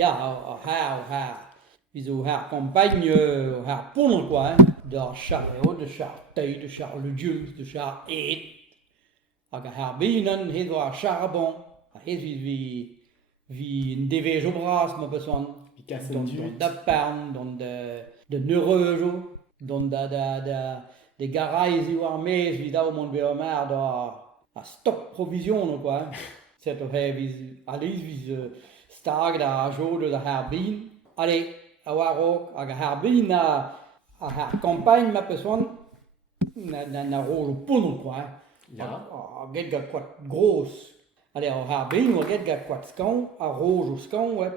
Ja, wie so haar campagne, haar ponnen quoi, de charleo, de chartei, de charlegumes, de char eet. Hag haar bienen, het war charbon, het wie een dvj op bras, maar besoin, dan de pern, dan de neurojo, dan de garais die war mees, wie dat man weer maar da stock provisionen quoi. C'est toch wie alles wie stark da jode de haar bien. Allee, a war ook a haar bien a haar campagne ma besoin na rojo ponnen quoi. Ja. Get ga quat groß. Allee, a haar bien o get ga quat skan, a rojo skan ouais.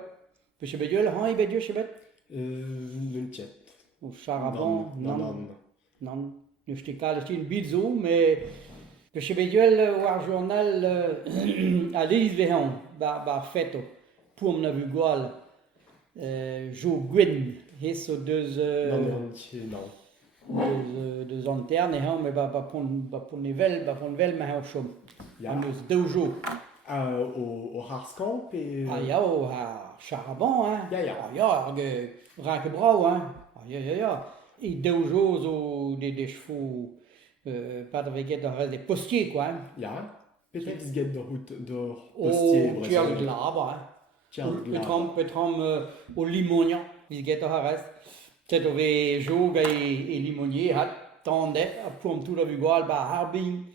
Peche bedjol han bedjol chebet. Nuntjet. O charbon, Non. non. Nu stikal stin bizo, mais peche bedjol war journal a liz vehan ba feto. Pour na vu goal. Jo Gwen, hes o deus deus anterne ha, mais ba pon vel ma ha chom. Ja. Neus deujo. O harskamp e... Ah ja, o ha charbon, hein. Ja. Ah ja, hag rak brau, hein. Ah ja. E deujo zo de chevaux pas veget ar rez de postier, quoi, hein. Ja. Petra dis get d'or O postier. tial glaba, hein. Petram o limonian, vizget ar rez. Tet o ve jog e limonier hat tandet a poam tout la vugoal ba harbin.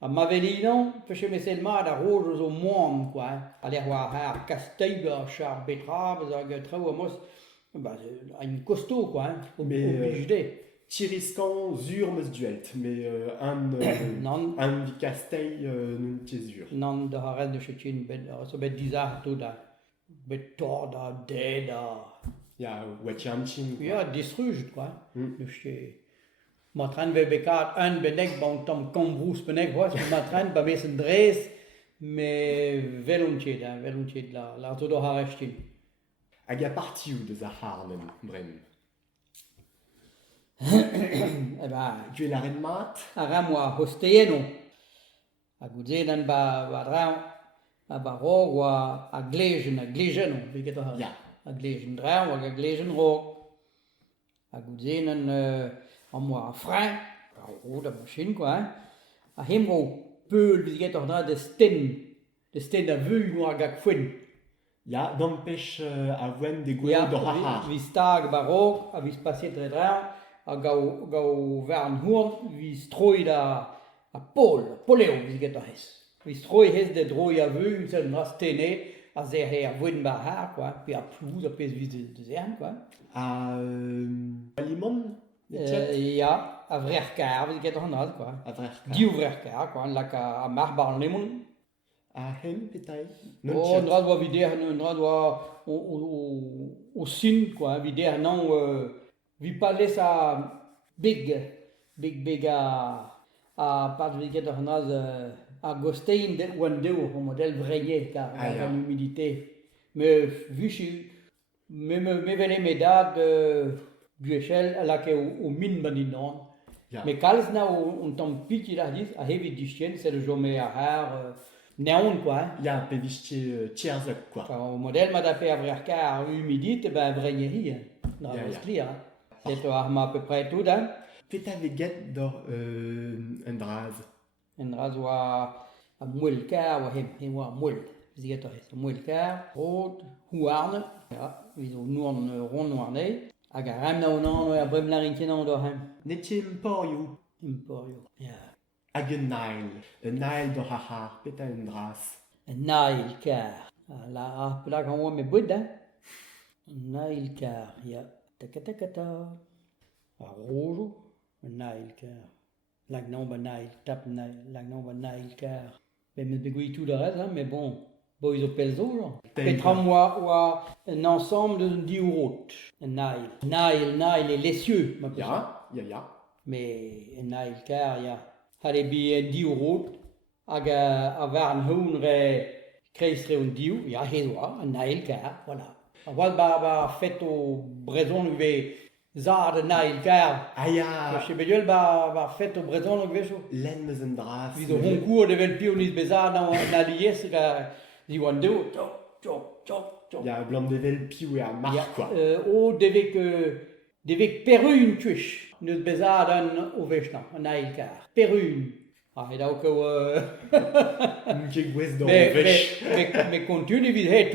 A mavelinon, peche meselma da rojo zo moam, quoi. Aller war har castell ar char betrave, hag trao amos, a une costaud, quoi, hein. Obligé. Tiriskan zur meus duelt, mais Non. un vi kastei nun zur. Non, da har rez de chetin, so bet dizar tout da. Bet tor da, de da. Ja, wetjanchin. Ja, disruj, quoi. Matran ve bekat un benek bon tom kombrous benek was matran ba mes en dres mais velontchet la to do harestin. Hag a partiu deus a harnen, brem. Eh ben, Tu la ren mat? a ramwa hosteyeno. A gouzenan ba dran a ba rog wa a glejeno, viget a Ja. a glejen dran wa a glejen rog. A gouzenan an moa a frein, a ro da machin, quoi, hein. A hemro peul, viget ar na de sten a veu noa gag fwen. Ja, dan pech a voen de gwe Ja, d'or a har. vi stag barok, a vi spaset dre dra, a gau vern hurn, vi stroi da a poleo, viget ar hes. Vi stroi hes de droi a veu, un sel nas tene, a zer he a voen ba har, quoi, pe a plouz a pez vis de zern, quoi. A limon? Ja, a vrerkar, viget ar nas, quoi. A vrer. Diou vrerkar, quoi, lak a marbar an lemon. A hen petai? Oh, un rad oa vider, un rad oa o sin, quoi, vider nan, vi pales a big a pat viget ar naz a gostein de oan deo, o model vreye, car an humidité. Me vuchi, me vele me dad duechel la ke o min banin nan. Ja. Me kalz na on tam piti la dis, a hevi distien, c'est le jome a har, neon, quoi, hein. Ja, pe vistje tierzek, quoi. O model ma da pe a vrerkar humidit, ben vreyeri, hein. Na Ja. rostlir, hein. C'est ar ma à peu près tout, hein. Peta veget d'or un draz. En raz oa a mwelkar oa hem oa mwel. Ziget ar hez, a mwelkar, rod, houarn, ja, vi zo nourn ron noarnei, hag a rem na onan a brem la rinkenan d'or hem. Netje emporio. Emporio, ja. Hag un nail d'or a har, peta un draz. En nailkar. La plak an oa me boued, hein. Nailkar, ja. Taka. A rojo, un nailkar. Lag nan ba nail, tap nail, lag nan ba nailkar. Ben me begouille tout de reste, hein, mais bon, bo iso pelzo, genre. Petram oa un ensemble de 10 euros. Un nail. Nail est l'essieux, ma personne. Ja. Mais un nailkar, ja. Hade bi en 10 euros, hag a varn houn re kreistre un diou, ja, hez oa, un nailkar, voilà. A wad ba fet o brezon uve zad un nailkar. Ah ja. Je bedjol ba fet o brezon uve so. Len meus un draz. Vi zo ronkour de vel pionis bezad na lies ga zi oan deo, tchok. Il y a blanc de velpi ou à marque, quoi. Devek perun tuch, neus bezadenn o vechna, an ailkar. Perun. Et donc, Ket gwez d'an vech. mais continue vid he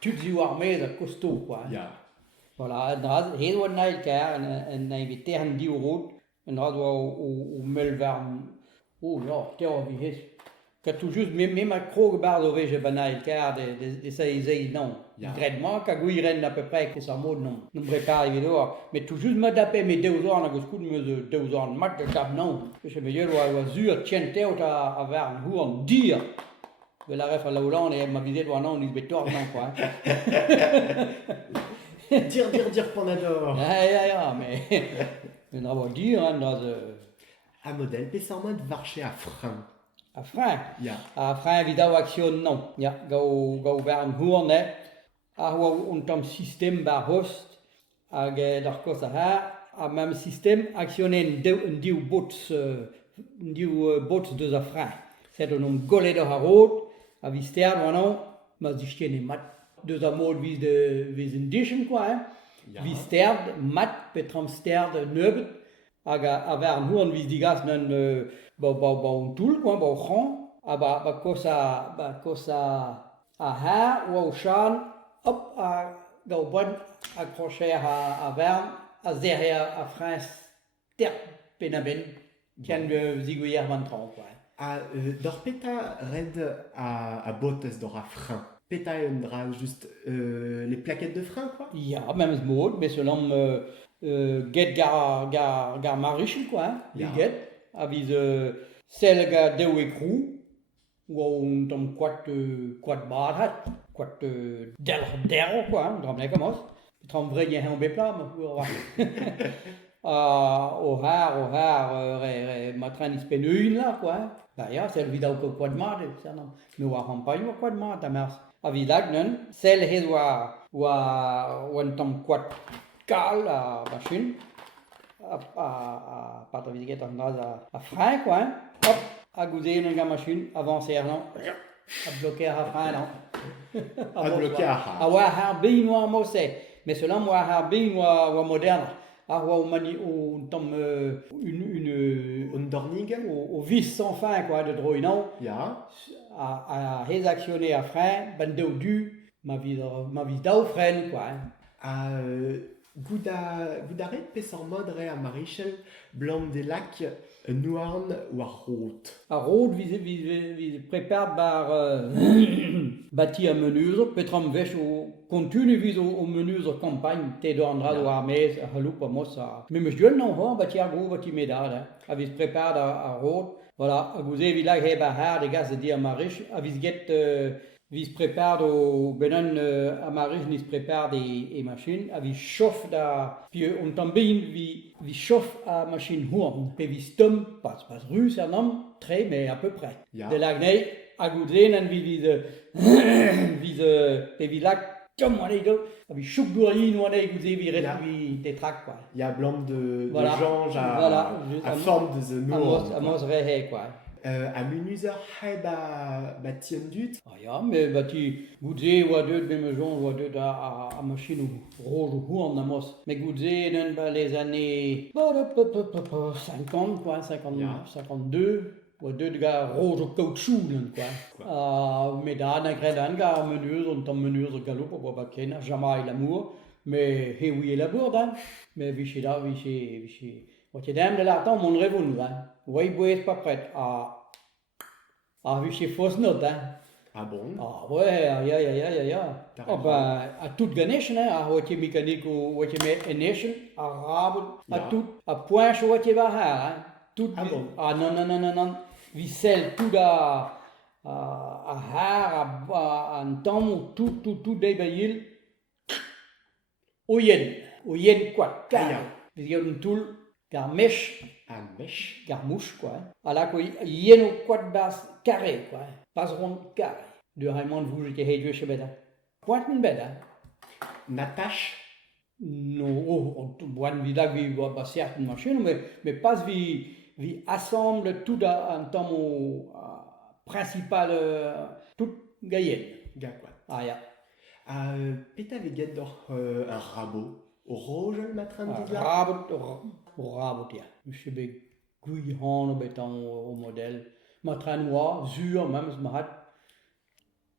tout ziou armez a costaud, quoi. Ya. Voilà, he doa an ailkar, an ailvet terren di o rot, an doa o melvarn. Oh, ja, te o vi hez. Ka tout just, même à krog bar o vech ban ailkar, de sa ezei, non. Ya. Gredman, ka gouiren à peu près, que ça mod, non. Non prépare evidor. Mais tout juste ma dapé, mais 2 ans, a goskout me 2 ans, mat de tab, non. Je me dire, oa zur, tient teot a varn, hu an dir. La ref à la Hollande et ma visite ou non, il betor non quoi. Dire, Panador. Ja, mais on va dire hein, dans Un modèle, pes en mode varché à frein. à frein. Ya. À frein vidao action non. Ja, go vern hoorne. A on tom système bar host hag dar cosa a même système actionner un diu bots de za frein. C'est un golet de harot. A vi stern wanon, ma dichtene mat deus a mod viz un dischen, quoi, hein. Ja. Vi sterd, mat, petram sterd neubet, hag a vern huan viz digas nan ba un toul, quoi, ba o c'han, ba kosa a har, oa o chan, hop, a gao bon accrocher a vern, a zerre a frein sterd pen a ben, tian zigouier 23, quoi. D'or peta red à bottes d'or à frein. Peta un dra juste les plaquettes de frein, quoi. Ja, même mod, mais selon get gar marichel, quoi, hein, Ja. get, avis sel ga deu e krou, ou on tom quat bar hat, quat der, quoi, hein, dram comme os, tram vrai yen be plam, au har, matran ispeneuin là, quoi, hein. Ja, sel vidau ko quad mat, ça non, mais wa campagne wa quad mat, a mers. Avidag non, sel hez wa un tom quat kal a machine, a pat a vidiget an draz a frein, quoi, hein. Hop, a gouzer un ga machine, avancer, non, a bloquer a frein, non. A bloquer a har. A wa har bin wa mose, mais cela moi har bin wa moderne. A wa o tom Un dornig. au vis sans fin, quoi, de droinon. Ya. A hez actionner a frein, ban deu du, ma vis dau frein, quoi, hein. A goudaret pes en mode re a marichel blanc des lacs nouarn ou a route. A rot vis prepare bar bati a menuzer, petram vech o continue vis o menuzer campagne, te do andra Ja. o armez, a haloup a mos a... Mais me jduel non, ho, bati a gro, bati medad, hein. A vis prepare a rot, voilà, a gouze vilag heb a har de gaz de di a marich, a vis get vis prepare o benan a marich nis prepare e machine, a vis chauffe da... Puis on tambin vi chauffe a machine hourn, pe vis tom, pas rus a nom, très, mais à peu près. Ja. De lagnei, a gouze nan pe vilag, tom wane do, a vis chouk dourlin wane gouze vi ret Ja. vi tetrak, quoi. Il y a blanc de Voilà. jange Voilà. à forme de the nour. Amos rehe, quoi. A menuzer heb a tien dut. Ah ja, mais bati gouze oa deud bemejon oa deud a machine ou rouge ou hourn amos. Mais gouze nan ba les années 50, quoi, 50, Ja. 52, oa deud ga rouge au caoutchouc, nan, quoi. Mais da na gredan ga menuze, on tom menuze galop oa ba ken, jamais l'amour, mais he oui la bourde, hein. Mais vichy da, vichy. Oa te dam de l'artan, mon revoun, hein. Oa bouez pas prête. Vichy fausse note, hein. Ah bon? Ah ouais, ja. T'as Ah raison. bah, à toute ganesh, hein, à hoitié mécanique ou hoitié nation, à rable, à Ja. tout, à point chaud hoitié bahar, hein. Tout. Ah bon? Ah non. Vissel, tout à har, à un temps, tout débaillé. Oyen, quoi. Ah, ja. Il y a une toule, car mèche. A mèche. Garmouche, quoi. Alors qu'il y a une quad basse carré, quoi. Pas rond carré. De Raymond Vouge qui est chez Beda. Pointe une beda. Natache. Non, on boit vidag vi va certaines machines, mais pas vi assemble tout en temps principal, tout gaillette. Ga quoi. Ah ja. Peta veget un rabot. Rogel matran dit là. Rabot, ja. Dus je bent goede handen bij dan o model. Maar tranois, zuur, maar met